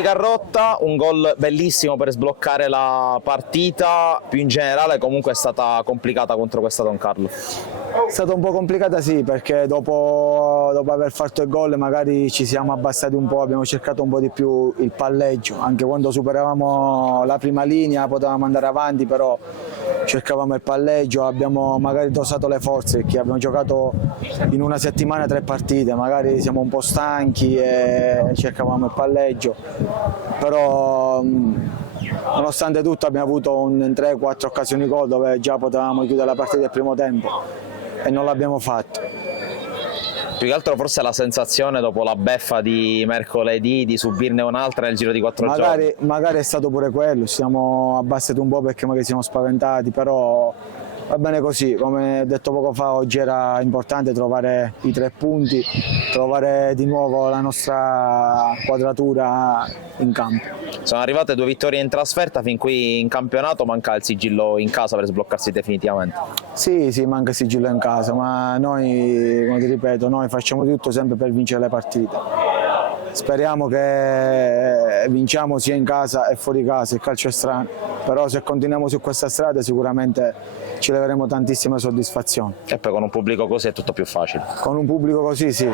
Ficarrotta, un gol bellissimo per sbloccare la partita, più in generale comunque è stata complicata contro questa Don Carlo. È stata un po' complicata sì, perché dopo aver fatto il gol magari ci siamo abbassati un po', abbiamo cercato un po' di più il palleggio, anche quando superavamo la prima linea potevamo andare avanti, però cercavamo il palleggio, abbiamo magari dosato le forze perché abbiamo giocato in una settimana 3 partite, magari siamo un po' stanchi e cercavamo il palleggio, però nonostante tutto abbiamo avuto 3-4 occasioni gol dove già potevamo chiudere la partita del primo tempo e non l'abbiamo fatto. Più che altro forse la sensazione dopo la beffa di mercoledì di subirne un'altra nel giro di 4 giorni. Magari è stato pure quello, siamo abbassati un po' perché magari siamo spaventati, però va bene così, come detto poco fa oggi era importante trovare i 3 punti, trovare di nuovo la nostra quadratura in campo. Sono arrivate 2 vittorie in trasferta, fin qui in campionato manca il sigillo in casa per sbloccarsi definitivamente. Sì, manca il sigillo in casa, ma noi, come ti ripeto, noi facciamo tutto sempre per vincere le partite. Speriamo che vinciamo sia in casa e fuori casa, il calcio è strano, però se continuiamo su questa strada sicuramente ci leveremo tantissime soddisfazioni. E poi con un pubblico così è tutto più facile. Con un pubblico così sì.